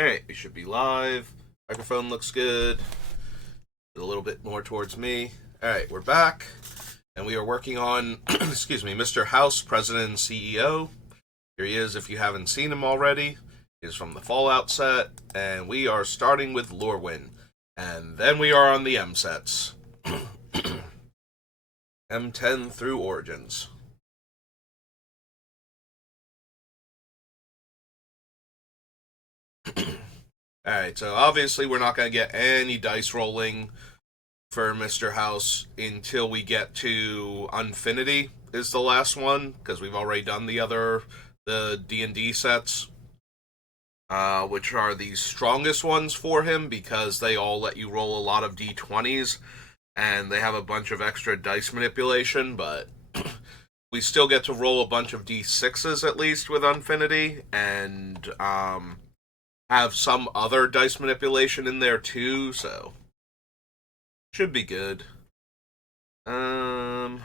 Alright, we should be live. Microphone looks good. A little bit more towards me. Alright, we're back. And we are working on, excuse me, Mr. House, President and CEO. Here he is if you haven't seen him already. He's from the Fallout set. And we are starting with Lorwyn. And then we are on the M sets. M10 through Origins. Alright, so obviously we're not going to get any dice rolling for Mr. House until we get to Unfinity is the last one, because we've already done the D&D sets, which are the strongest ones for him, because they all let you roll a lot of D20s, and they have a bunch of extra dice manipulation, but we still get to roll a bunch of D6s at least with Unfinity, and have some other dice manipulation in there too, so should be good. Yeah,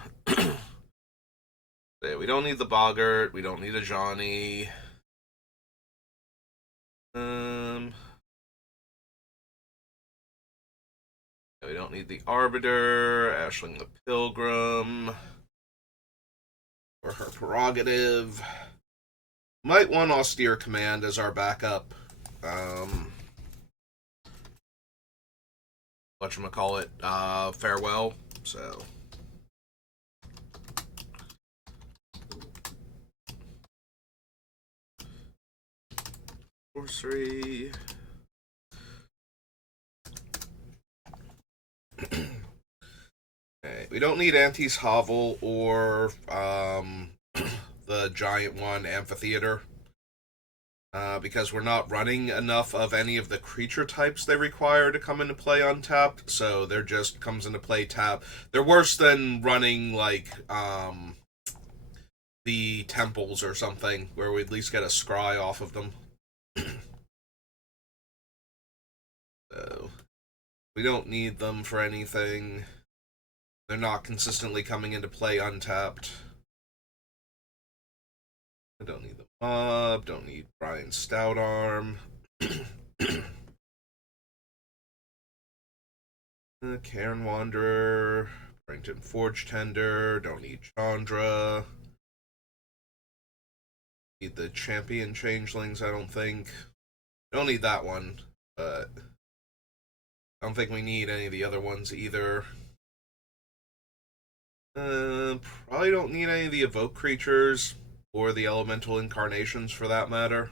we don't need the Boggart, we don't need a Johnny. We don't need the Arbiter, Ashling the Pilgrim, or her prerogative. Might want Austere Command as our backup. Whatchamacallit, Farewell, so. Sorcery. Okay, we don't need Auntie's Hovel or the giant one, Amphitheater. Because we're not running enough of any of the creature types they require to come into play untapped, so they're just comes into play tap. They're worse than running, like, the temples or something, where we at least get a scry off of them. So, we don't need them for anything. They're not consistently coming into play untapped. I don't need the mob, don't need Brian Stoutarm. Cairn Wanderer, Brenton Forge Tender, don't need Chandra. Need the Champion Changelings, I don't think. Don't need that one, but I don't think we need any of the other ones either. Probably don't need any of the Evoke creatures. Or the elemental incarnations, for that matter.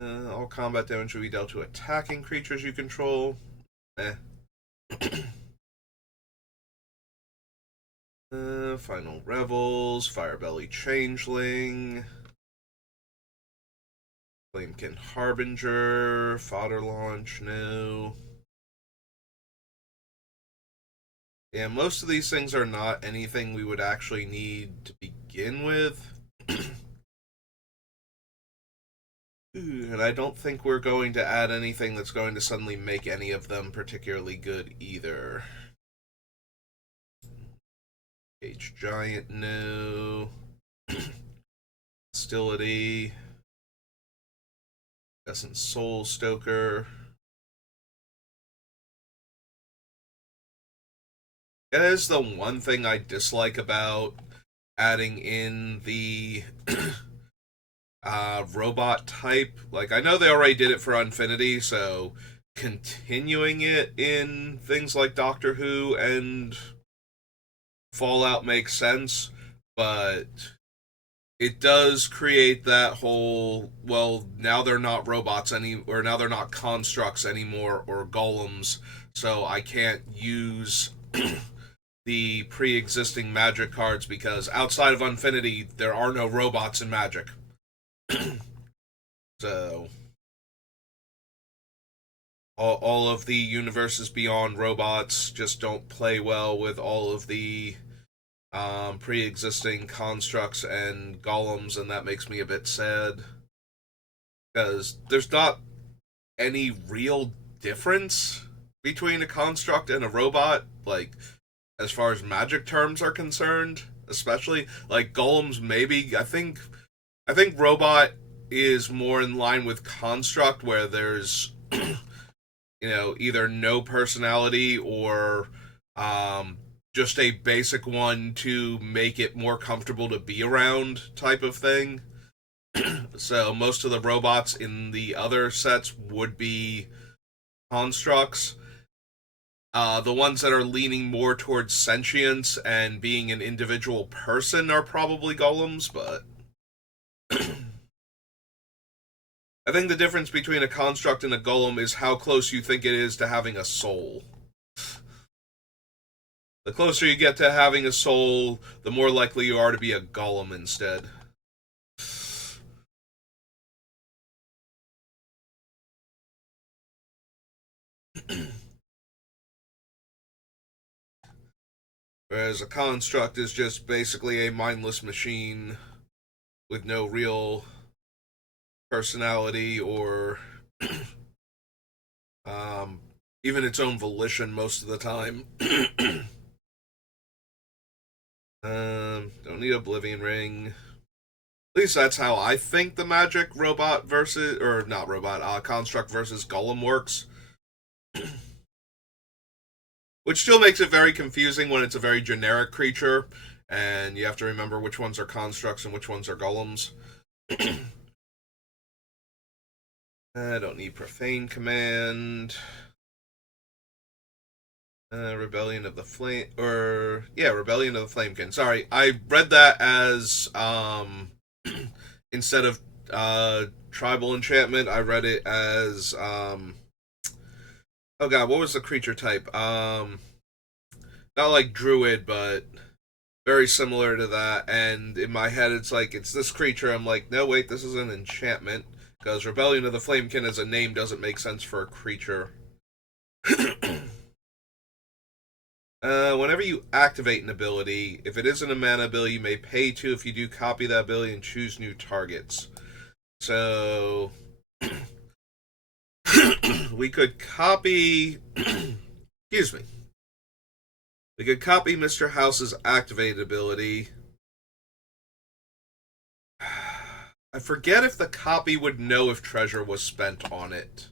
All combat damage will be dealt to attacking creatures you control. Final Revels, Firebelly Changeling, Flamekin Harbinger, Fodder Launch, no. Yeah, most of these things are not anything we would actually need to begin with. And I don't think we're going to add anything that's going to suddenly make any of them particularly good either. Cage Giant, no. Hostility. Essence Soul Stoker. That is the one thing I dislike about adding in the robot type. Like, I know they already did it for Unfinity, so continuing it in things like Doctor Who and Fallout makes sense, but it does create that whole, well, now they're not robots or now they're not constructs anymore, or golems, so I can't use the pre-existing Magic cards, because outside of Unfinity, there are no robots in Magic. So, all of the universes beyond robots just don't play well with all of the pre-existing constructs and golems, and that makes me a bit sad. Because there's not any real difference between a construct and a robot, like, as far as Magic terms are concerned, especially. Like, golems, maybe. I think robot is more in line with Construct, where there's either no personality or just a basic one to make it more comfortable to be around type of thing. So most of the robots in the other sets would be constructs. The ones that are leaning more towards sentience and being an individual person are probably golems, but I think the difference between a construct and a golem is how close you think it is to having a soul. The closer you get to having a soul, the more likely you are to be a golem instead. Whereas a construct is just basically a mindless machine with no real personality or even its own volition most of the time. Don't need Oblivion Ring. At least that's how I think the magic robot versus, or not robot, construct versus golem works. Which still makes it very confusing when it's a very generic creature, and you have to remember which ones are constructs and which ones are golems. I don't need Profane Command. Rebellion of the Flame, Rebellion of the Flamekin. Sorry, I read that as, instead of, Tribal Enchantment, I read it as, oh god, what was the creature type? Not like Druid, but very similar to that, and in my head it's like, it's this creature, I'm like, no wait, this is an enchantment, because Rebellion of the Flamekin as a name doesn't make sense for a creature. Whenever you activate an ability, if it isn't a mana ability, you may pay 2. If you do, copy that ability and choose new targets. So we could copy excuse me. We could copy Mr. House's activated ability. I forget if the copy would know if treasure was spent on it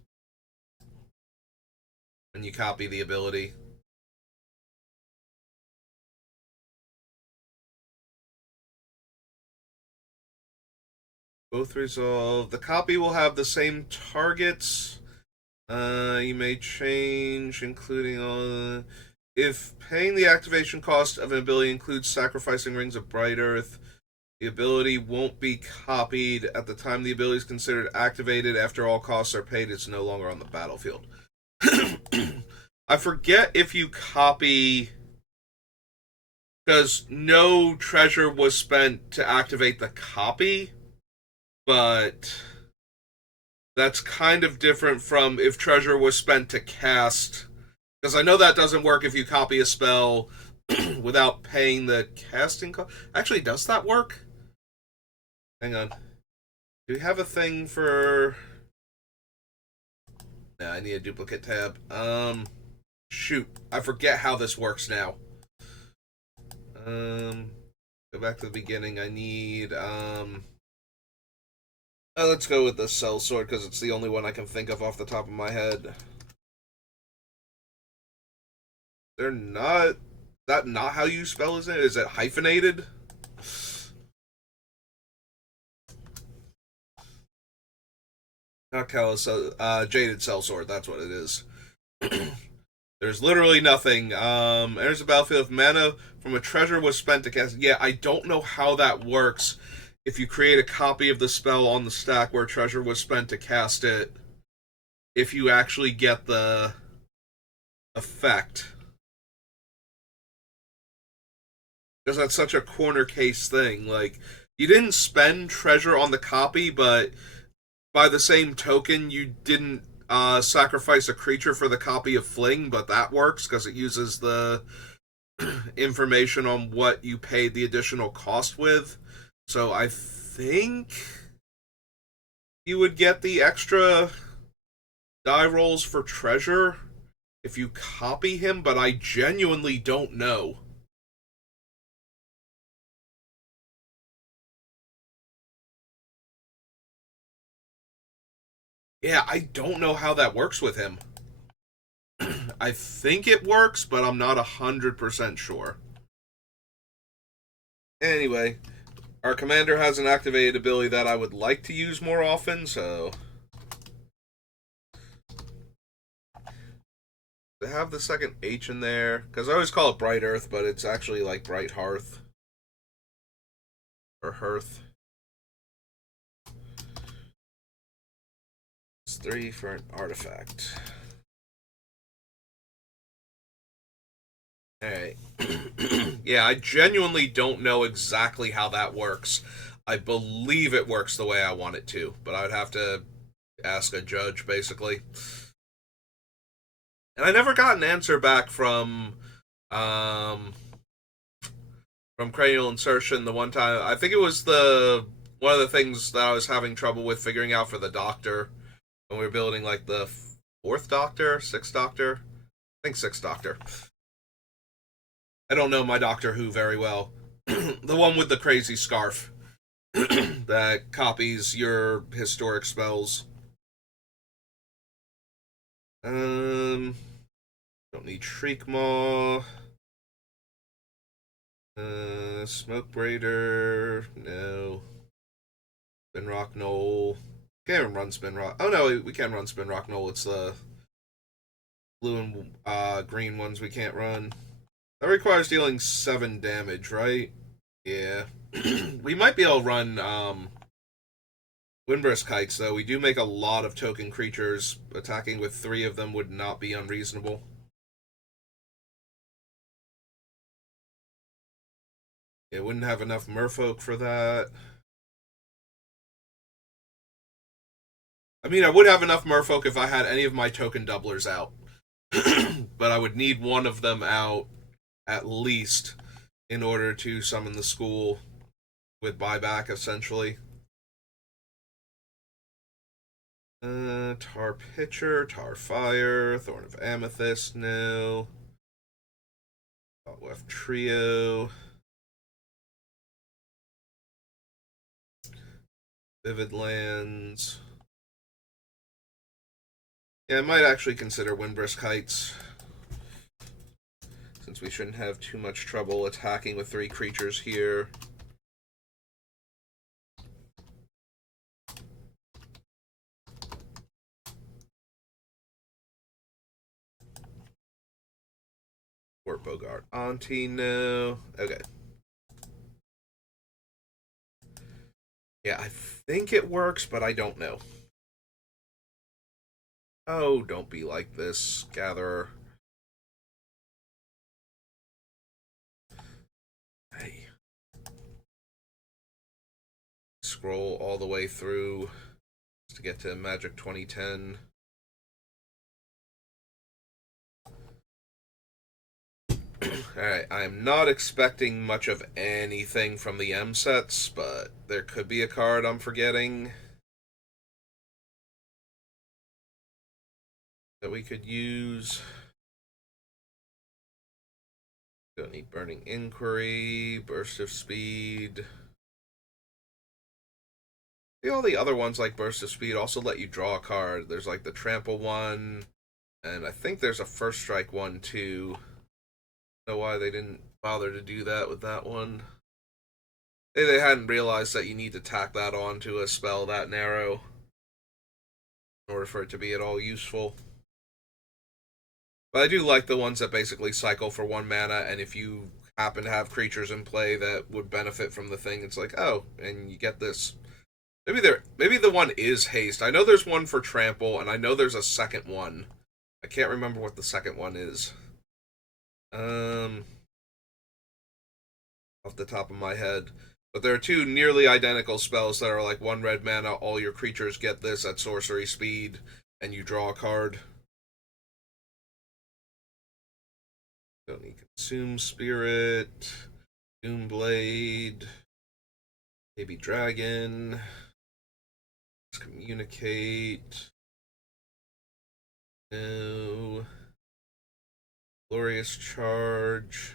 when you copy the ability. Both resolve. The copy will have the same targets. You may change, including all. If paying the activation cost of an ability includes sacrificing Rings of Bright Earth, the ability won't be copied at the time the ability is considered activated. After all costs are paid, it's no longer on the battlefield. I forget if you copy, because no treasure was spent to activate the copy, but that's kind of different from if treasure was spent to cast, because I know that doesn't work if you copy a spell without paying the casting cost. Actually, does that work? Hang on. Do we have a thing for... Yeah, I need a duplicate tab. Shoot. I forget how this works now. Go back to the beginning. I need, let's go with the Sellsword, because it's the only one I can think of off the top of my head. They're not... That not how you spell, is it? Is it hyphenated? Not Callous, Jaded Sellsword, that's what it is. There's literally nothing. Enters the battlefield if mana from a treasure was spent to cast. Yeah, I don't know how that works. If you create a copy of the spell on the stack where treasure was spent to cast it, if you actually get the effect. Because that's such a corner case thing. Like, you didn't spend treasure on the copy, but by the same token, you didn't sacrifice a creature for the copy of Fling, but that works because it uses the information on what you paid the additional cost with. So I think you would get the extra die rolls for treasure if you copy him, but I genuinely don't know. Yeah, I don't know how that works with him. I think it works, but I'm not 100% sure. Anyway, our commander has an activated ability that I would like to use more often, so to have the second H in there, because I always call it Bright Earth, but it's actually like Bright Hearth or Hearth. It's 3 for an artifact. Alright. Yeah, I genuinely don't know exactly how that works. I believe it works the way I want it to, but I'd have to ask a judge, basically. And I never got an answer back um, from cranial insertion the one time. I think it was the one of the things that I was having trouble with figuring out for the doctor when we were building like the fourth doctor, sixth doctor. I think sixth doctor. I don't know my Doctor Who very well. The one with the crazy scarf that copies your historic spells. Um, don't need Shriekmaw. Smoke Braider. No. Spinrock Knoll. Can't even run Spinrock. Oh no, we can run Spinrock Knoll. It's the blue and green ones we can't run. That requires dealing 7 damage, right? Yeah. We might be able to run Windbrisk Kites, though. We do make a lot of token creatures. Attacking with 3 of them would not be unreasonable. It wouldn't have enough merfolk for that. I mean, I would have enough merfolk if I had any of my token doublers out. But I would need one of them out at least in order to summon the school with buyback, essentially. Tar Pitcher, Tar Fire, Thorn of Amethyst, no. Left Trio. Vivid Lands. Yeah, I might actually consider Windbrisk Heights, since we shouldn't have too much trouble attacking with 3 creatures here. Fort Bogart Auntie, no. Okay. Yeah, I think it works, but I don't know. Oh, don't be like this, Gatherer. Hey. Scroll all the way through to get to Magic 2010. Alright, I'm not expecting much of anything from the M sets, but there could be a card I'm forgetting that we could use. Don't need Burning Inquiry, Burst of Speed. See, all the other ones like Burst of Speed also let you draw a card. There's like the Trample one, and I think there's a First Strike one too. I don't know why they didn't bother to do that with that one. Maybe they hadn't realized that you need to tack that onto a spell that narrow in order for it to be at all useful. But I do like the ones that basically cycle for 1 mana, and if you happen to have creatures in play that would benefit from the thing, it's like, oh, and you get this. Maybe the one is haste. I know there's one for trample, and I know there's a second one. I can't remember what the second one is. Off the top of my head. But there are 2 nearly identical spells that are like 1 red mana, all your creatures get this at sorcery speed, and you draw a card. Don't need Consume Spirit, Doomblade, Baby Dragon, Let's Communicate, no, Glorious Charge,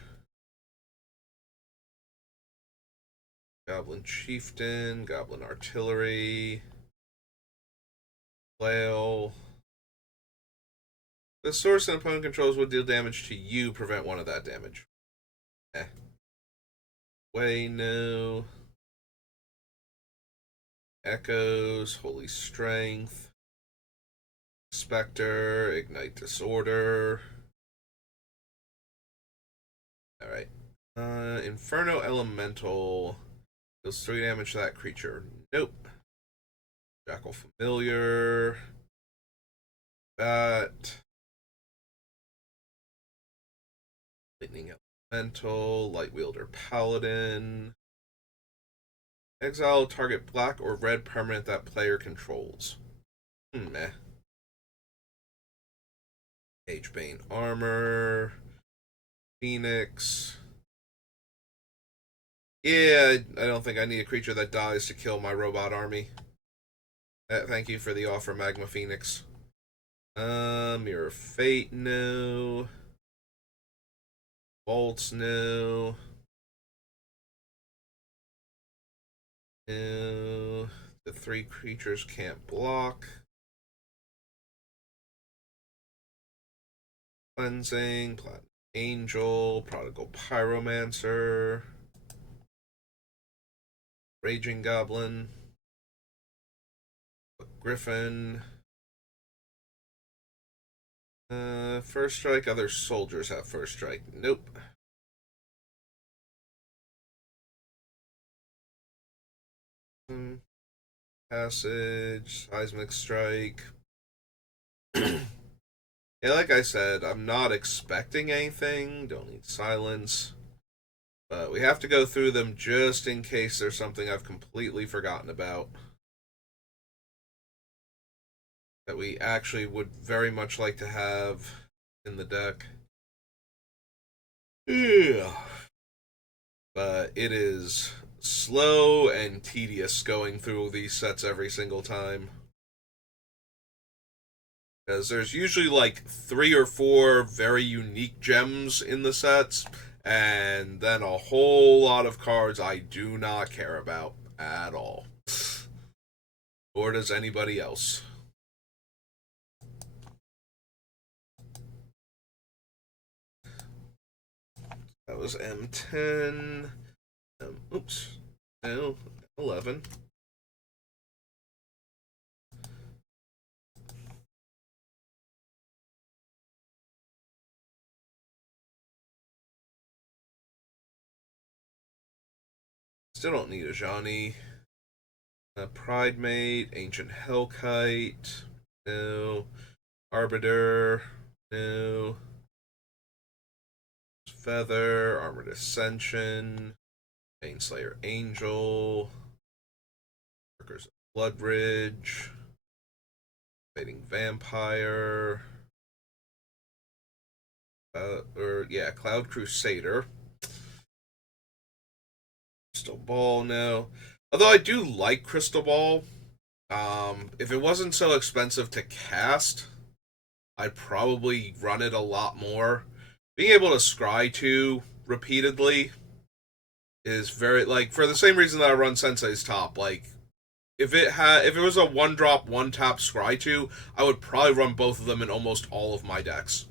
Goblin Chieftain, Goblin Artillery, Flail. The source an opponent controls would deal damage to you. Prevent one of that damage. Eh. Way no. Echoes. Holy Strength. Spectre. Ignite Disorder. Alright. Inferno Elemental. Deals 3 damage to that creature. Nope. Jackal Familiar. Bat. Lightning Elemental. Light Wielder Paladin. Exile target black or red permanent that player controls. Meh. Magebane Armor. Phoenix. Yeah, I don't think I need a creature that dies to kill my robot army. Thank you for the offer, Magma Phoenix. Mirror of Fate, no. Bolts, no. No. The 3 creatures can't block. Cleansing, Platinum Angel, Prodigal Pyromancer, Raging Goblin, Griffin. First strike, other soldiers have first strike. Nope. Passage, Seismic Strike. Yeah, like I said, I'm not expecting anything. Don't need silence. But we have to go through them just in case there's something I've completely forgotten about. That we actually would very much like to have in the deck. Yeah. But it is slow and tedious going through these sets every single time. Because there's usually like 3 or 4 very unique gems in the sets, and then a whole lot of cards I do not care about at all. Or does anybody else? That was M10. Oops. No, 11. Still don't need a Ajani. Pridemate, Ancient Hellkite. No. Arbiter. No. Feather. Armored Ascension. Baneslayer Angel. Workers of Bloodridge. Fading Vampire. Cloud Crusader. Crystal Ball, no. Although I do like Crystal Ball. If it wasn't so expensive to cast, I'd probably run it a lot more. Being able to scry to repeatedly is very, like, for the same reason that I run Sensei's Top. Like, if it was a 1-drop 1-tap scry to, I would probably run both of them in almost all of my decks.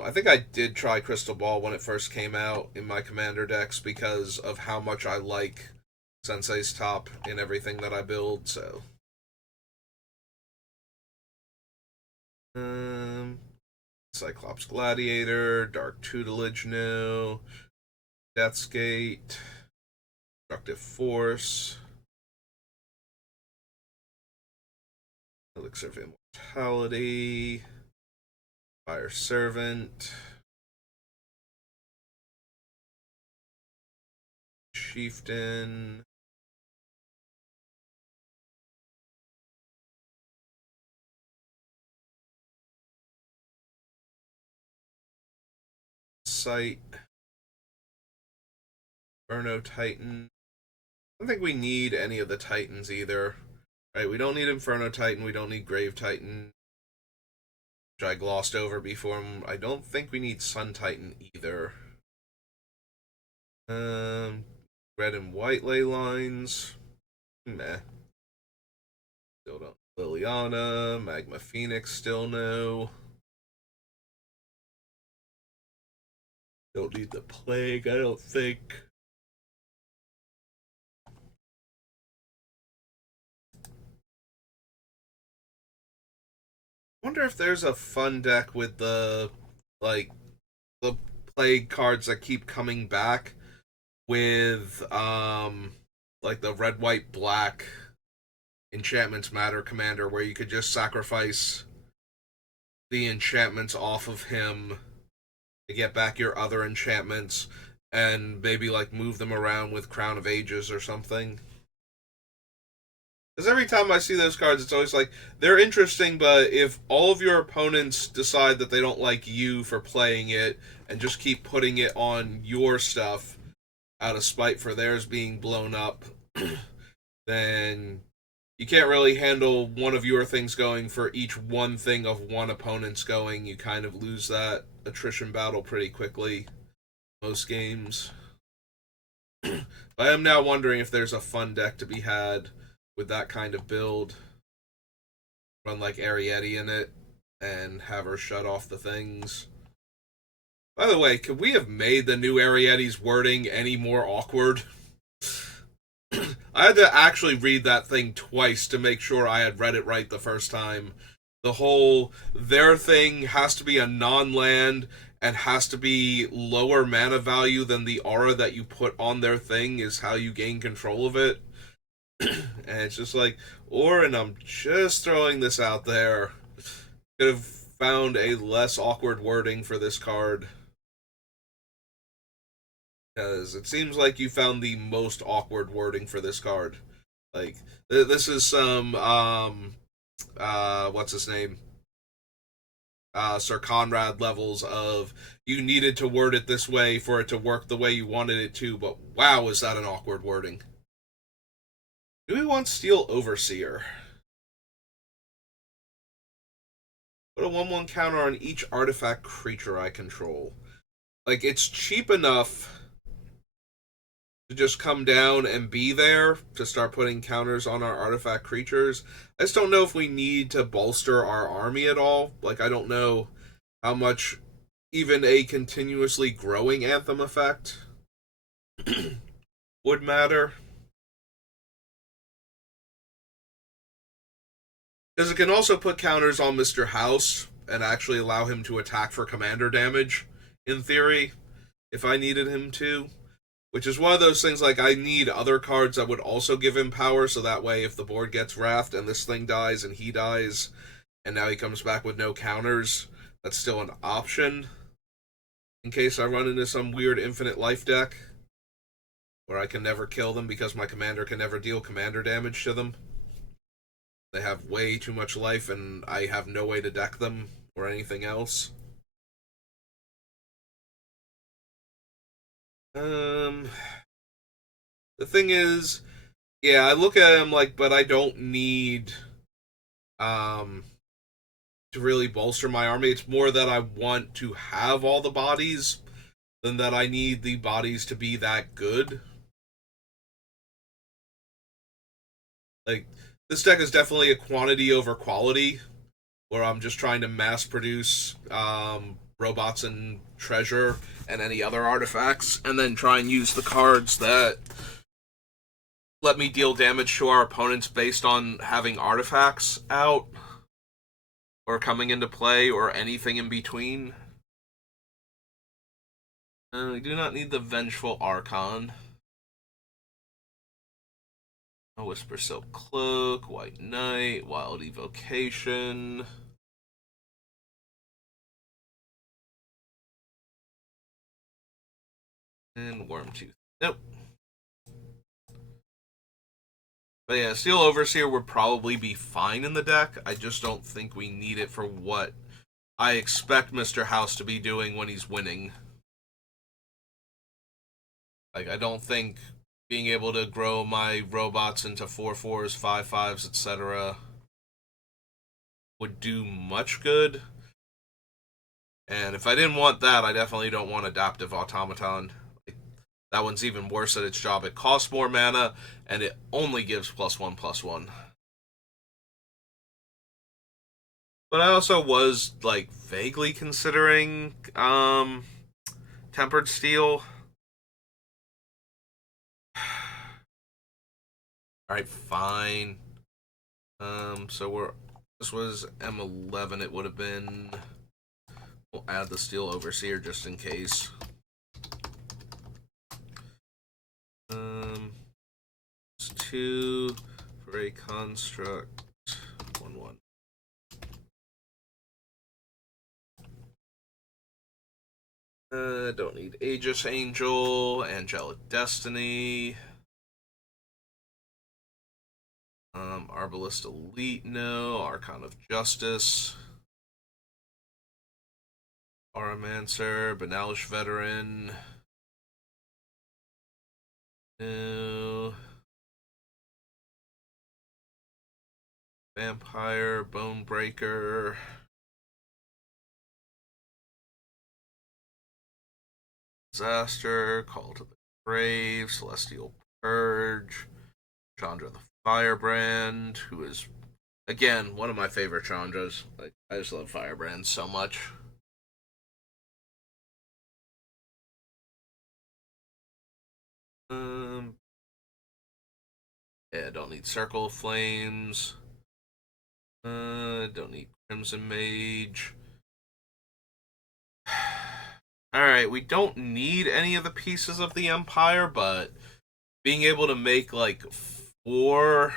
I think I did try Crystal Ball when it first came out in my Commander decks because of how much I like Sensei's Top in everything that I build, so. Cyclops Gladiator, Dark Tutelage, no. Death's Gate, Destructive Force, Elixir of Immortality, Fire Servant, Chieftain, Sight, Inferno Titan. I don't think we need any of the Titans either. Right, we don't need Inferno Titan, we don't need Grave Titan, which I glossed over before. I don't think we need Sun Titan either. Red and white ley lines. Meh. Still don't. Liliana, Magma Phoenix, still no. Don't need the Plague, I don't think. Wonder if there's a fun deck with like the Plague cards that keep coming back with like the red, white, black Enchantments Matter commander, where you could just sacrifice the enchantments off of him to get back your other enchantments and maybe like move them around with Crown of Ages or something. Because every time I see those cards, it's always like, they're interesting, but if all of your opponents decide that they don't like you for playing it and just keep putting it on your stuff out of spite for theirs being blown up, then you can't really handle one of your things going for each one thing of one opponent's going. You kind of lose that attrition battle pretty quickly, most games. But I am now wondering if there's a fun deck to be had with that kind of build. Run like Arrietty in it and have her shut off the things. By the way, could we have made the new Arrietty's wording any more awkward? I had to actually read that thing twice to make sure I had read it right the first time. The whole, their thing has to be a non-land and has to be lower mana value than the aura that you put on their thing is how you gain control of it. And it's just like, and I'm just throwing this out there. Could have found a less awkward wording for this card. Because it seems like you found the most awkward wording for this card. Like, this is some, what's his name? Sir Conrad levels of, you needed to word it this way for it to work the way you wanted it to, but wow, is that an awkward wording. Do we want Steel Overseer? Put a 1/1 counter on each artifact creature I control. Like, it's cheap enough to just come down and be there to start putting counters on our artifact creatures. I just don't know if we need to bolster our army at all. Like, I don't know how much even a continuously growing Anthem effect would matter. Because it can also put counters on Mr. House and actually allow him to attack for commander damage, in theory, if I needed him to. Which is one of those things, like, I need other cards that would also give him power, so that way if the board gets wrathed and this thing dies and he dies, and now he comes back with no counters, that's still an option. In case I run into some weird infinite life deck, where I can never kill them because my commander can never deal commander damage to them. They have way too much life, and I have no way to deck them or anything else. The thing is, yeah, I look at him like, but I don't need to really bolster my army. It's more that I want to have all the bodies than that I need the bodies to be that good. Like, this deck is definitely a quantity over quality, where I'm just trying to mass produce robots and treasure and any other artifacts, and then try and use the cards that let me deal damage to our opponents based on having artifacts out or coming into play or anything in between. We do not need the Vengeful Archon. Whisper Silk Cloak, White Knight, Wild Evocation. And Wormtooth. Nope. But yeah, Steel Overseer would probably be fine in the deck. I just don't think we need it for what I expect Mr. House to be doing when he's winning. Like, I don't think being able to grow my robots into 4/4s, 5/5s, etc. would do much good. And if I didn't want that, I definitely don't want Adaptive Automaton. That one's even worse at its job. It costs more mana, and it only gives +1/+1. But I also was like vaguely considering tempered steel. All right, fine. So we're this was M11. It would have been. We'll add the steel overseer just in case. It's 2 for a construct 1/1. Don't need Aegis Angel, Angelic Destiny. Arbalist Elite, no. Archon of Justice. Auramancer, Banalish Veteran. No. Vampire, Bonebreaker. Disaster, Call to the Grave, Celestial Purge. Chandra the Firebrand, who is, again, one of my favorite Chandras. Like, I just love Firebrand so much. Yeah, don't need Circle of Flames. Don't need Crimson Mage. Alright, we don't need any of the pieces of the Empire, but being able to make like 4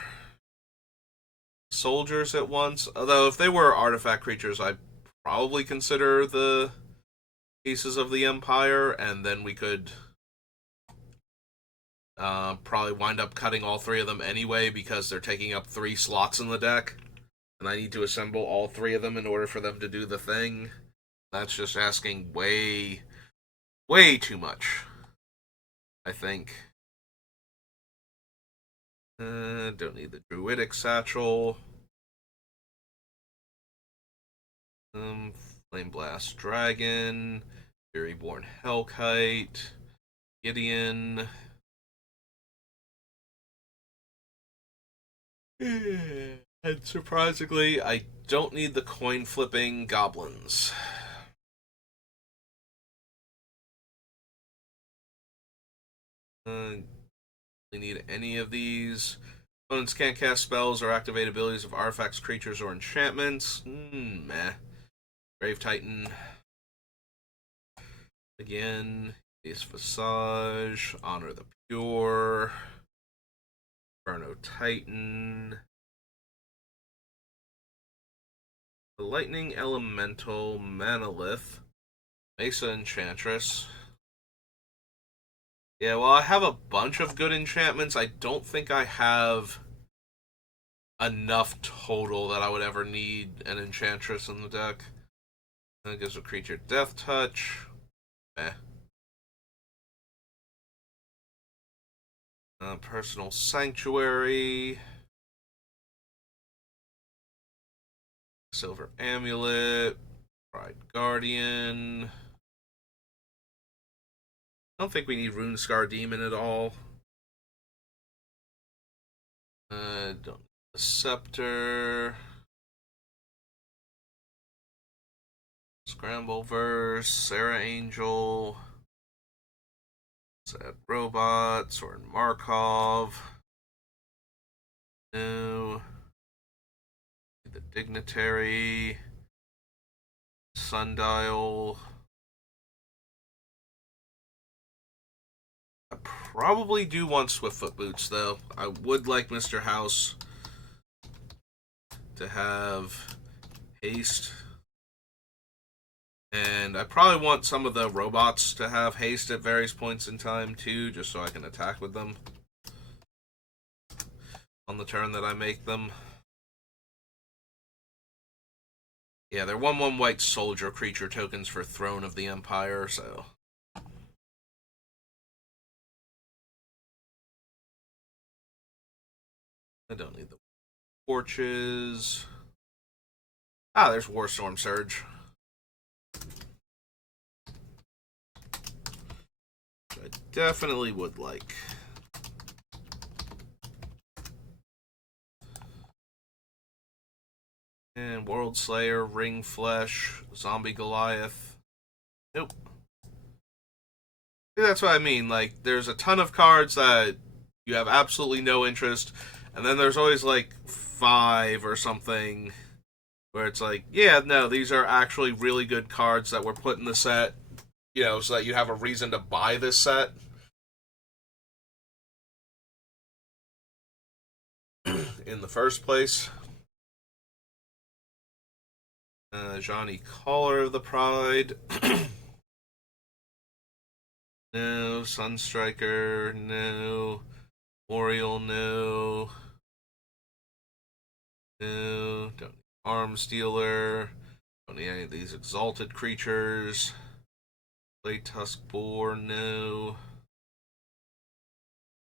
soldiers at once, although if they were artifact creatures, I'd probably consider the pieces of the Empire, and then we could probably wind up cutting all 3 of them anyway because they're taking up 3 slots in the deck, and I need to assemble all 3 of them in order for them to do the thing. That's just asking way, way too much, I think. Don't need the Druidic Satchel. Flame Blast Dragon, Furyborn Hellkite, Gideon. And surprisingly, I don't need the coin flipping goblins. Need any of these. Opponents can't cast spells or activate abilities of artifacts, creatures, or enchantments. Meh. Grave Titan. Again. Ace Visage. Honor the Pure. Inferno Titan. The Lightning Elemental. Manalith. Mesa Enchantress. Yeah, well, I have a bunch of good enchantments. I don't think I have enough total that I would ever need an enchantress in the deck. That gives a creature death touch. Eh. Personal Sanctuary. Silver Amulet. Pride Guardian. I don't think we need Runescar Demon at all. Don't need the Scepter. Scrambleverse. Sarah Angel. Sad Robot. Soren Markov. No. The Dignitary. Sundial. I probably do want Swiftfoot Boots, though. I would like Mr. House to have haste. And I probably want some of the robots to have haste at various points in time, too, just so I can attack with them on the turn that I make them. Yeah, they're 1/1 white soldier creature tokens for Throne of the Empire, so. I don't need the torches. Ah, there's Warstorm Surge. Which I definitely would like. And World Slayer, Ring Flesh, Zombie Goliath. Nope. See, that's what I mean. Like, there's a ton of cards that you have absolutely no interest, and then there's always like 5 or something where it's like, yeah, no, these are actually really good cards that were put in the set, so that you have a reason to buy this set. In the first place. Johnny Caller of the Pride. No. Sunstriker, no. Oriole, no. No. Don't need Arms Dealer. Don't need any of these exalted creatures. Play Tusk Boar, no.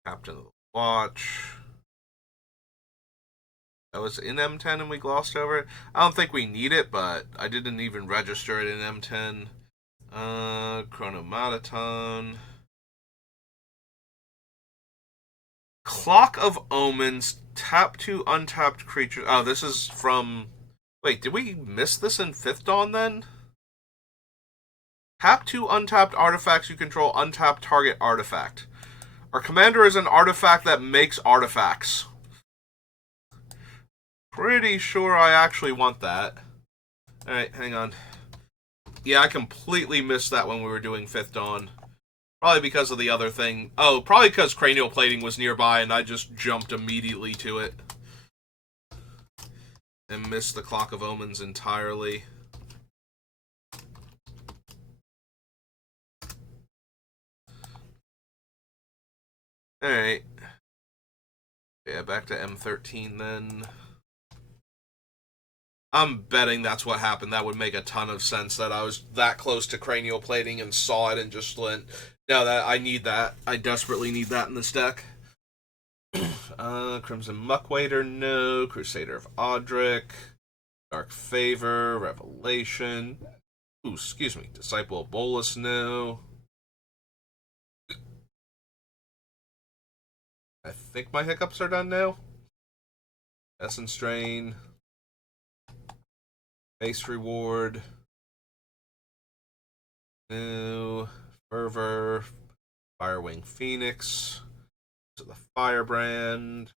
Captain of the Watch. That was in M10 and we glossed over it. I don't think we need it, but I didn't even register it in M10. Chronomataton. Clock of Omens. Tap 2 untapped creatures. Oh, this is from... Wait, did we miss this in 5th Dawn then? Tap 2 untapped artifacts you control, untap target artifact. Our commander is an artifact that makes artifacts. Pretty sure I actually want that. Alright, hang on. Yeah, I completely missed that when we were doing 5th Dawn. Probably because of the other thing. Oh, probably because Cranial Plating was nearby and I just jumped immediately to it. And missed the Clock of Omens entirely. Alright. Yeah, back to M13 then. I'm betting that's what happened. That would make a ton of sense that I was that close to Cranial Plating and saw it and just went, no, that I need that. I desperately need that in this deck. Crimson Muckwader, no. Crusader of Odric. Dark Favor, Revelation. Ooh, excuse me. Disciple of Bolas, no. I think my hiccups are done now. Essence Drain. Base Reward. No. Fervor. Firewing Phoenix. To the Firebrand.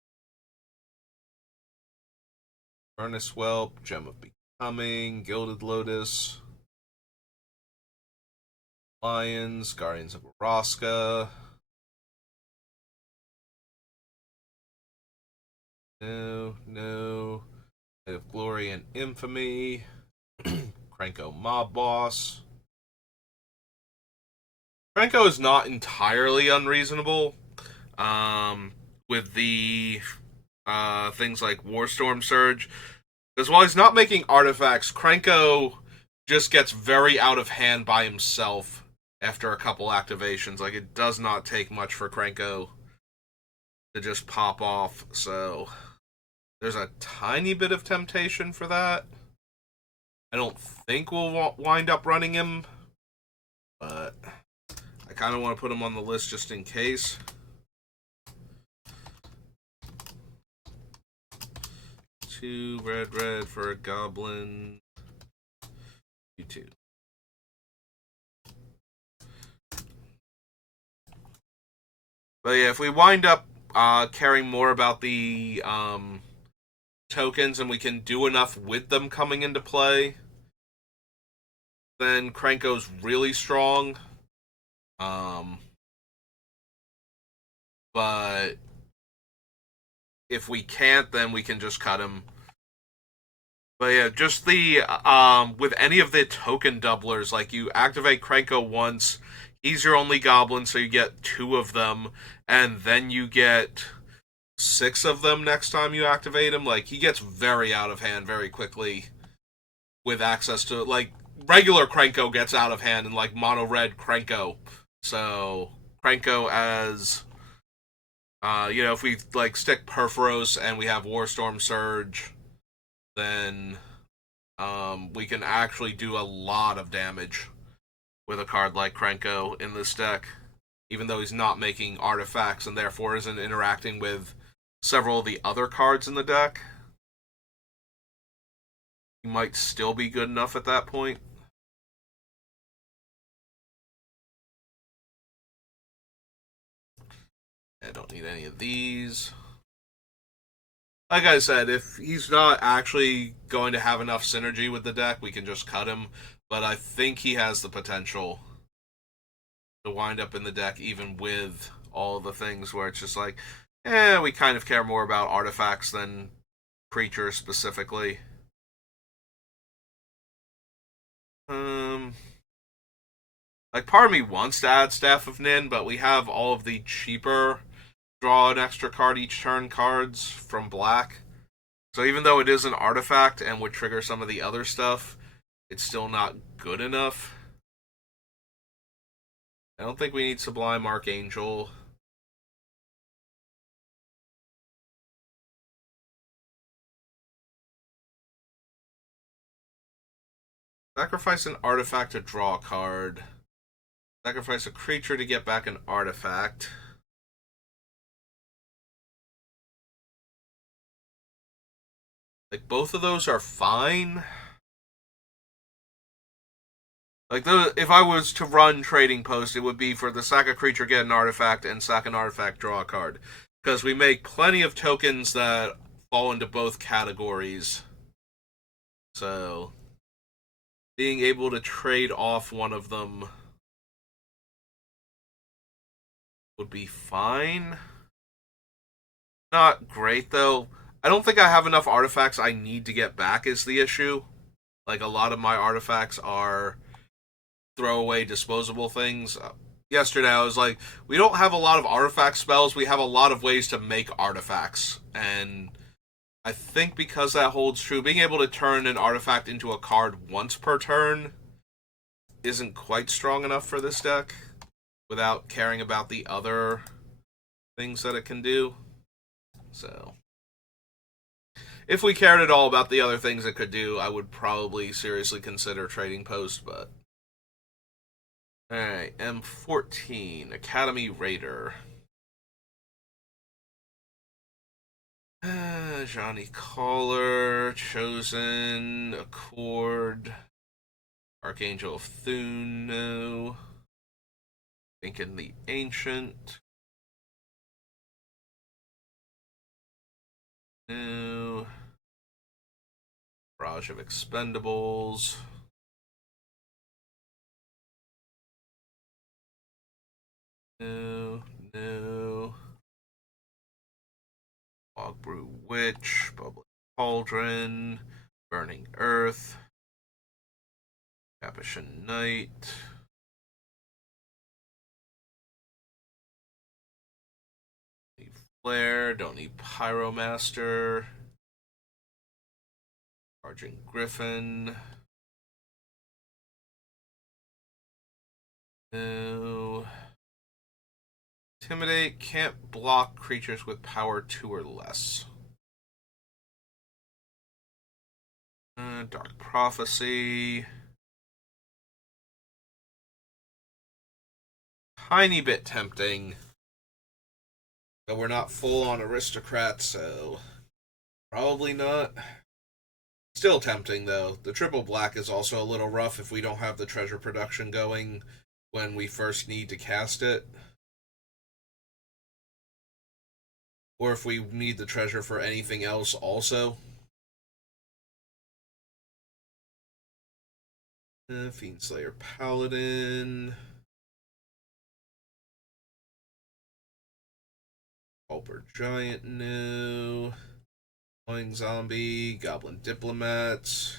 Furnace Whelp. Gem of Becoming. Gilded Lotus. Lions. Guardians of Araska. No. Night of Glory and Infamy. Krenko Mob Boss. Krenko is not entirely unreasonable. With the things like Warstorm Surge. Because while he's not making artifacts, Krenko just gets very out of hand by himself after a couple activations. Like, it does not take much for Krenko to just pop off, so there's a tiny bit of temptation for that. I don't think we'll wind up running him, but I kind of want to put him on the list just in case. Two red for a goblin. You two. But yeah, if we wind up caring more about the tokens and we can do enough with them coming into play, then Krenko's really strong. But if we can't, then we can just cut him. But yeah, just the with any of the token doublers, like you activate Krenko once, he's your only goblin, so you get 2 of them, and then you get 6 of them next time you activate him. Like, he gets very out of hand very quickly with access to, like, regular Krenko gets out of hand in, like, mono red Krenko. So Krenko as if we like stick Perforos and we have Warstorm Surge, then we can actually do a lot of damage with a card like Krenko in this deck, even though he's not making artifacts and therefore isn't interacting with several of the other cards in the deck. He might still be good enough at that point. I don't need any of these. Like I said, if he's not actually going to have enough synergy with the deck, we can just cut him. But I think he has the potential to wind up in the deck even with all of the things where it's just like, we kind of care more about artifacts than creatures specifically. Um, like part of me wants to add Staff of Nin, but we have all of the cheaper draw an extra card each turn cards from black. So even though it is an artifact and would trigger some of the other stuff, it's still not good enough. I don't think we need Sublime Archangel. Sacrifice an artifact to draw a card. Sacrifice a creature to get back an artifact. Like, both of those are fine. Like, if I was to run Trading Post, it would be for the sack a creature, get an artifact, and sack an artifact, draw a card. Because we make plenty of tokens that fall into both categories. So, being able to trade off one of them would be fine. Not great, though. I don't think I have enough artifacts I need to get back, is the issue. Like, a lot of my artifacts are throwaway, disposable things. Yesterday, I was like, we don't have a lot of artifact spells. We have a lot of ways to make artifacts. And I think because that holds true, being able to turn an artifact into a card once per turn isn't quite strong enough for this deck without caring about the other things that it can do. So, if we cared at all about the other things it could do, I would probably seriously consider Trading Post, but. Alright, M14, Academy Raider. Johnny Caller, Chosen, Accord, Archangel of Thune, no. Thinking the Ancient. No. Barrage of Expendables. No. No. Bogbrew Witch. Bubbling Cauldron. Burning Earth. Capuchin Knight. Need Flare. Don't need Pyromaster. Argent Griffin. No. Intimidate can't block creatures with power 2 or less. Dark Prophecy. Tiny bit tempting. But we're not full on aristocrat, so probably not. Still tempting, though. The triple black is also a little rough if we don't have the treasure production going when we first need to cast it. Or if we need the treasure for anything else also. Fiendslayer Paladin. Pauper Giant, no. Flying Zombie, Goblin Diplomat,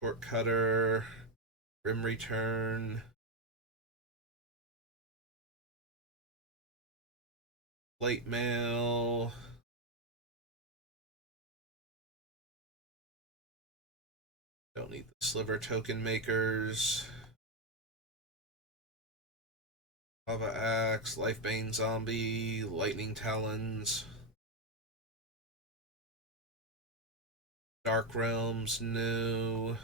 Short Cutter, Grim Return, Plate Mail, don't need the Sliver Token Makers, Lava Axe, Lifebane Zombie, Lightning Talons, Dark Realms, no.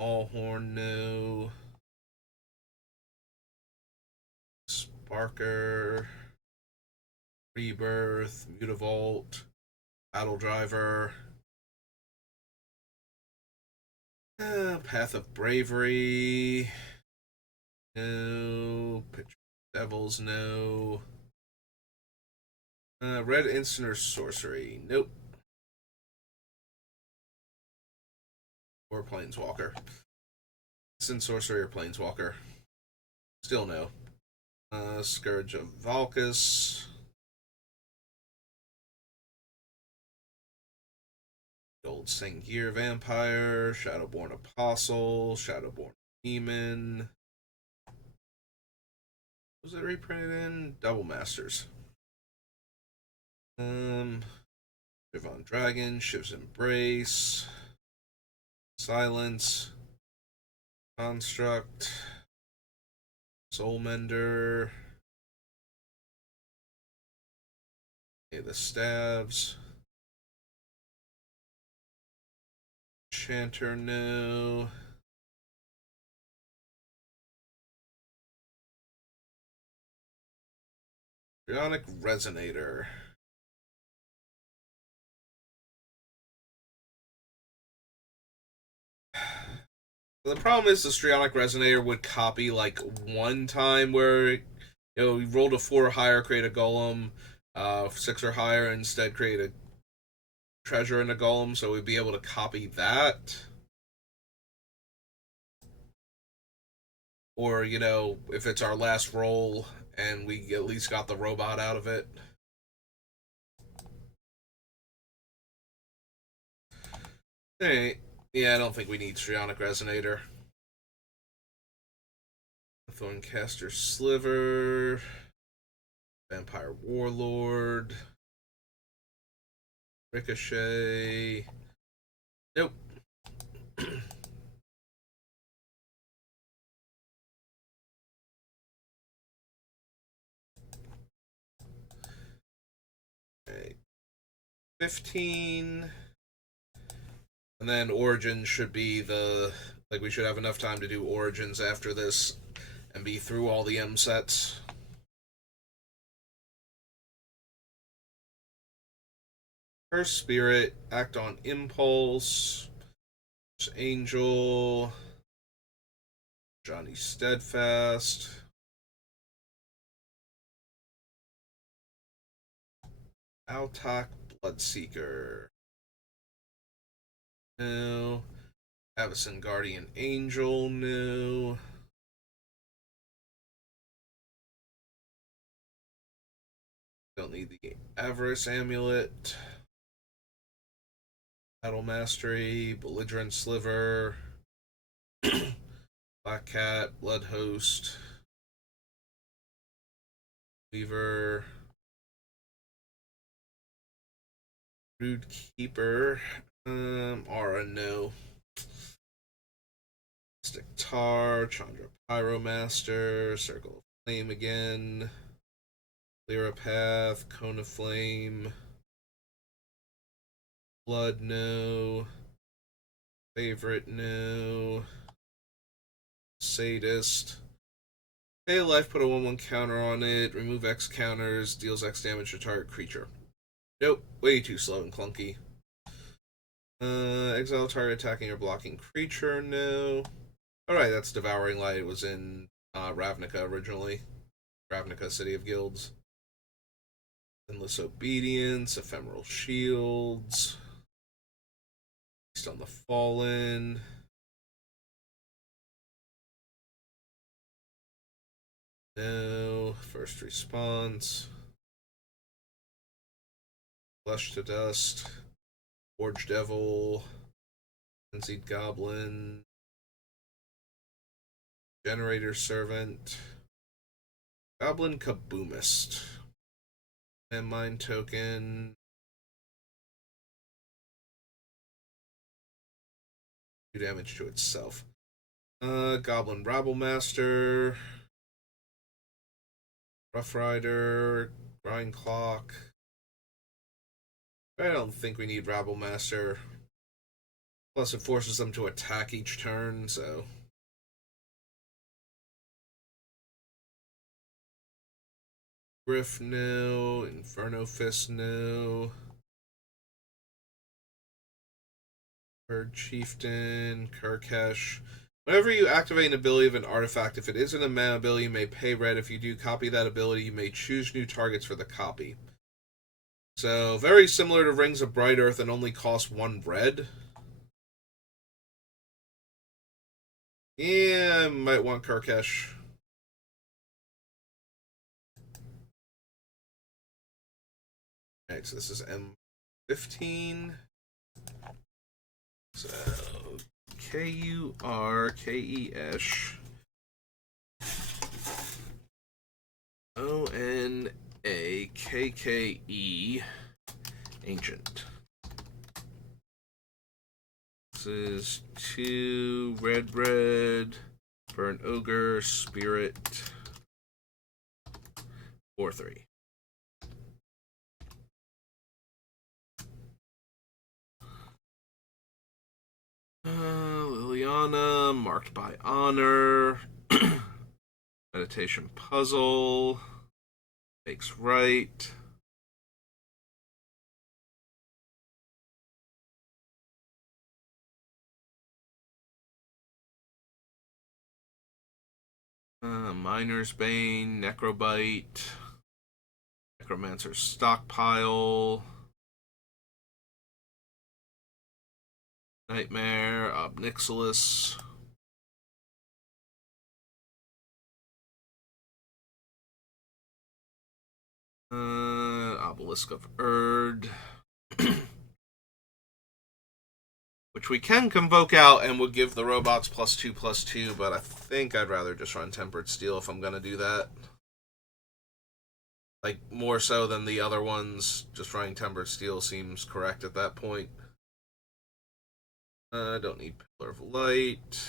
Allhorn, no. Sparker, Rebirth, Mutavault, Battle Driver. Path of Bravery. No. Picture of Devils, no. Red Instant or Sorcery. Nope. Or Planeswalker. Instant Sorcery or Planeswalker. Still no. Scourge of Valkus. Old Sengir Vampire. Shadowborn Apostle. Shadowborn Demon. Was it reprinted in? Double Masters. Shivon Dragon. Shiv's Embrace. Silence. Construct. Soulmender. Okay, the Stabs. Chanter, no. Strionic Resonator. The problem is the Strionic Resonator would copy like one time where you rolled a 4 or higher, create a golem, 6 or higher, instead create a treasure and a golem, so we'd be able to copy that. Or, if it's our last roll and we at least got the robot out of it. Hey, yeah, I don't think we need Strionic Resonator. Thorncaster Sliver. Vampire Warlord. Ricochet. Nope. Okay. 15. And then Origins should be we should have enough time to do Origins after this and be through all the M sets. First Spirit, act on impulse. Angel. Johnny Steadfast. Altak Bloodseeker. No. Avacyn Guardian Angel, no. Don't need the Avarice Amulet. Battle Mastery, Belligerent Sliver, Black Cat, Blood Host, Weaver, Rude Keeper, Aura, no. Mystic Tar, Chandra Pyromaster, Circle of Flame again, Lyrapath, Cone of Flame, Blood, no. Favorite, no. Sadist. Pay a life, put a 1/1 counter on it, remove X counters, deals X damage to target creature. Nope, way too slow and clunky. Exile target attacking or blocking creature, no. Alright, that's Devouring Light. It was in Ravnica originally. Ravnica, City of Guilds. Endless Obedience, Ephemeral Shields. Feast on the Fallen. No. First Response. Flesh to Dust. Forge Devil. Frenzied Goblin. Generator Servant. Goblin Kaboomist. And Mind Token. 2 damage to itself. Goblin Rabblemaster. Rough Rider. Grind Clock. I don't think we need Rabblemaster. Plus, it forces them to attack each turn, so. Griff, no. Inferno Fist, no. Bird Chieftain, Kurkesh. Whenever you activate an ability of an artifact, if it isn't a mana ability, you may pay red. If you do copy that ability, you may choose new targets for the copy. So, very similar to Rings of Bright Earth and only costs 1 red. Yeah, might want Kurkesh. Alright, so this is M15. So, Kurkesh. ONAKKE Ancient. This is 2 red for an ogre spirit 4/3. Liliana, marked by honor. Meditation puzzle. Makes right. Miner's Bane, Necrobite, Necromancer's Stockpile, Nightmare, Obnixilis, Obelisk of Erd, which we can convoke out and would give the robots +2/+2, but I think I'd rather just run Tempered Steel if I'm going to do that. Like, more so than the other ones, just running Tempered Steel seems correct at that point. I don't need Pillar of Light.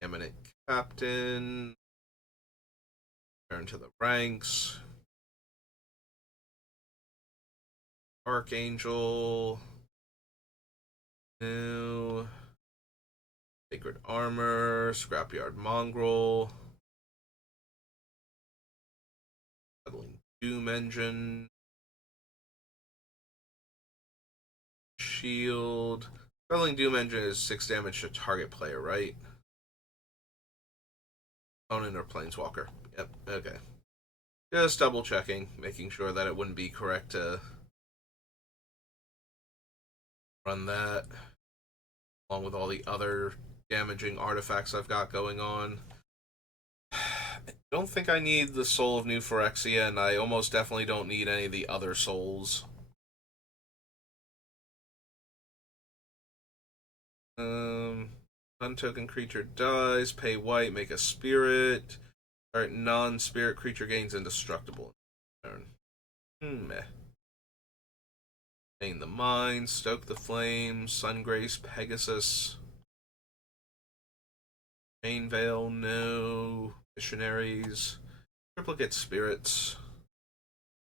Eminent Captain. Turn to the ranks. Archangel. New. Sacred Armor. Scrapyard Mongrel. Settling Doom Engine. Shield. Settling Doom Engine is 6 damage to target player, right? Opponent or Planeswalker. Yep, okay. Just double checking, making sure that it wouldn't be correct to run that, along with all the other damaging artifacts I've got going on. I don't think I need the Soul of New Phyrexia, and I almost definitely don't need any of the other souls. Untoken creature dies, pay white, make a spirit. Alright, non-spirit creature gains indestructible. Turn. Meh. Pain the Mind, Stoke the Flames, Sungrace, Pegasus. Main Veil, no. Missionaries. Triplicate Spirits.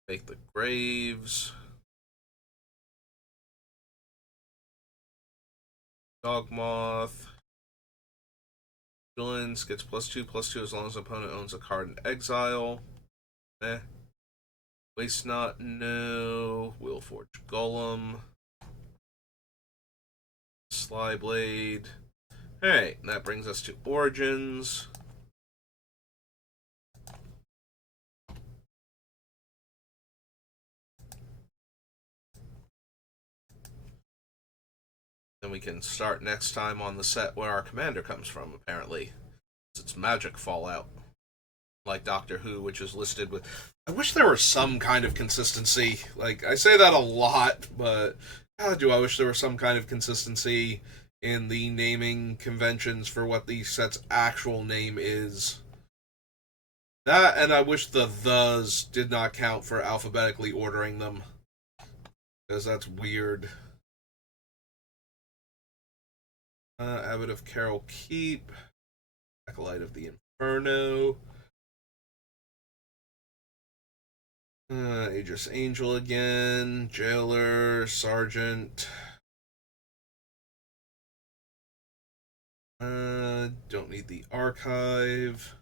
Make the Graves. Dogmoth. Vigilance gets +2/+2 as long as the opponent owns a card in exile. Eh. Waste Not, no. Willforge Golem. Slyblade. Alright, that brings us to Origins. Then we can start next time on the set where our commander comes from, apparently. It's Magic Fallout. Like Doctor Who, which is listed with... I wish there were some kind of consistency. Like, I say that a lot, but... God, do I wish there was some kind of consistency in the naming conventions for what the set's actual name is. That, and I wish the thes did not count for alphabetically ordering them. Because that's weird. Abbot of Carol Keep. Acolyte of the Inferno. Aegis Angel again. Jailer. Sergeant. Don't need the Archive.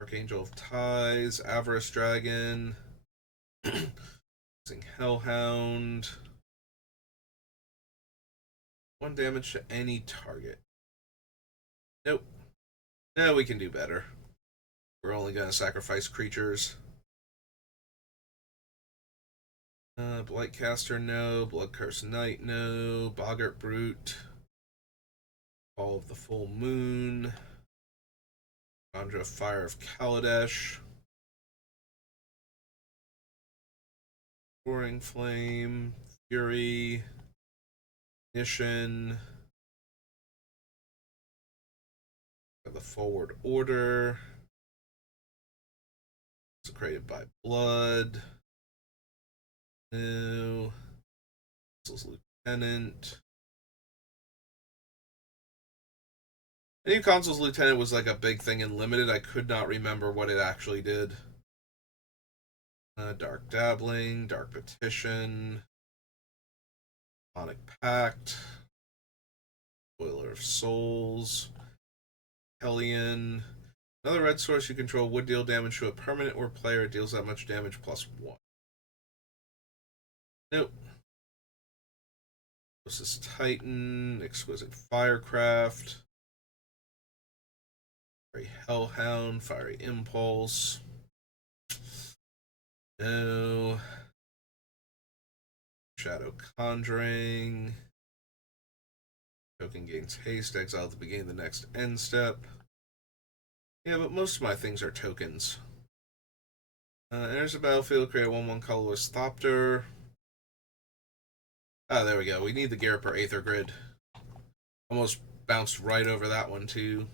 Archangel of Ties. Avarice Dragon. Using Hellhound. 1 damage to any target. Nope. No, we can do better. We're only going to sacrifice creatures. Blightcaster, no. Bloodcurse Knight, no. Boggart Brute. Fall of the Full Moon. Chandra Fire of Kaladesh. Roaring Flame. Fury. Ignition. The Forward Order. Created by Blood. No. This is Lieutenant. I knew Consul's Lieutenant was like a big thing in Limited. I could not remember what it actually did. Dark Dabbling, Dark Petition, Demonic Pact, Boiler of Souls, Hellion. Another red source you control would deal damage to a permanent or player. It deals that much damage plus 1. Nope. This is Titan, Exquisite Firecraft, Fiery Hellhound, Fiery Impulse. No. Shadow Conjuring. Token gains haste, exile at the beginning of the next end step. Yeah, but most of my things are tokens. Enters the battlefield, create a 1/1 colorless Thopter. Ah, there we go. We need the Ghirapur Aether Grid. Almost bounced right over that one, too.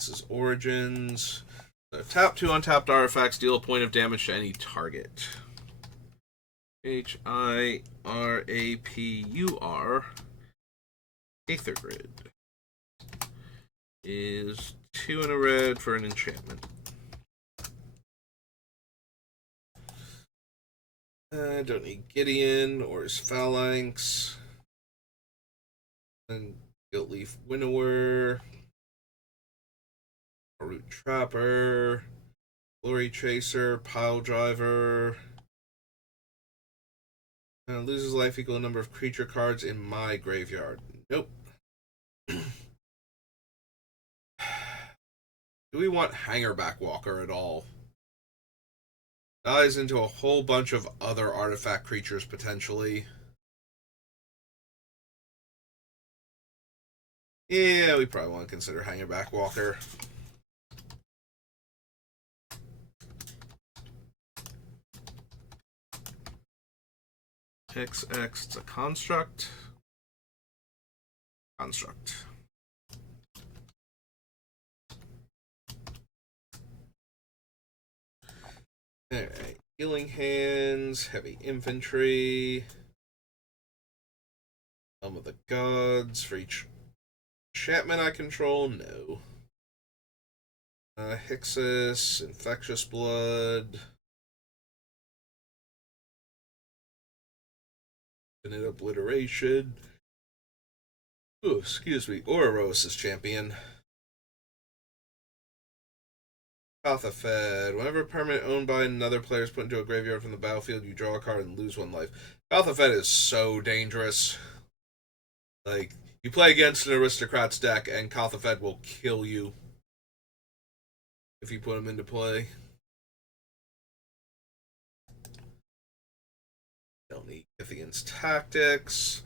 This is Origins. So tap 2 untapped artifacts, deal a point of damage to any target. Hirapur Aether Grid is 2 and a red for an enchantment. I don't need Gideon or his Phalanx. And Guiltleaf Winnower. Root Trapper. Glory Chaser. Pile Driver. Loses life equal to number of creature cards in my graveyard. Nope. Do we want Hangerback Walker at all? Dies into a whole bunch of other artifact creatures, potentially. Yeah, we probably want to consider Hangerback Walker. XX, it's a construct. Construct. Alright. Healing Hands, Heavy Infantry. Helm of the Gods. For each enchantment I control, no. Hixus, Infectious Blood. Infinite Obliteration. Ooh, excuse me. Ouroboros champion. Gothafed. Whenever a permanent owned by another player is put into a graveyard from the battlefield, you draw a card and lose 1 life. Gothafed is so dangerous. Like, you play against an Aristocrats deck and Gothafed will kill you if you put him into play. Don't need Githyan's Tactics.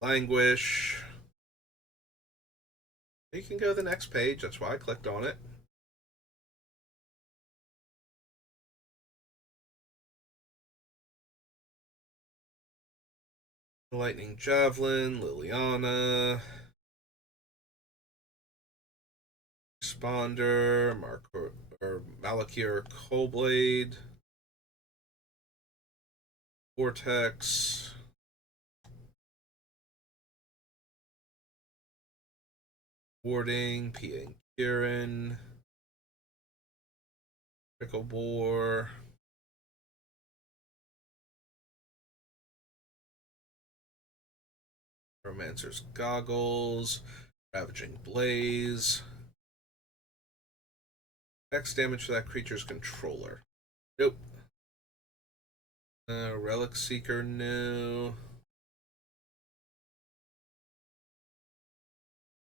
Languish. You can go to the next page. That's why I clicked on it. Lightning Javelin, Liliana, Responder, Malakir Coldblade, Vortex, Warding, P.A. Kieran, Picklebore, Romancer's Goggles, Ravaging Blaze. X damage to that creature's controller. Nope. Relic Seeker, no.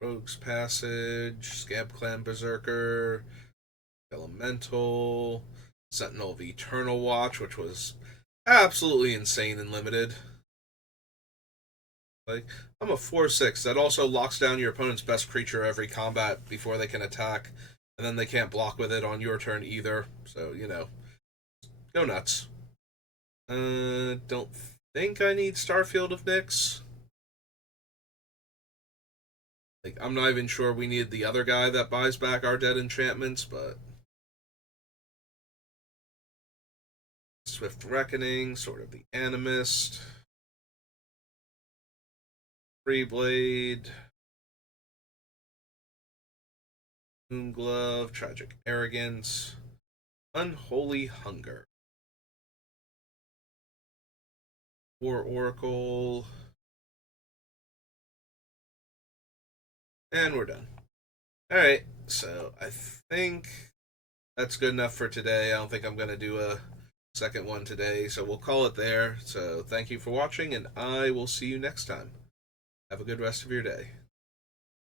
Rogue's Passage, Scab Clan Berserker, Elemental, Sentinel of Eternal Watch, which was absolutely insane and limited. Like, I'm a 4/6. That also locks down your opponent's best creature every combat before they can attack, and then they can't block with it on your turn either. So, go nuts. Don't think I need Starfield of Nyx. Like, I'm not even sure we need the other guy that buys back our dead enchantments, but Swift Reckoning, Sword of the Animist, Freeblade, Moonglove, Tragic Arrogance, Unholy Hunger, War Oracle, and we're done. Alright, so I think that's good enough for today. I don't think I'm going to do a second one today, so we'll call it there. So thank you for watching, and I will see you next time. Have a good rest of your day.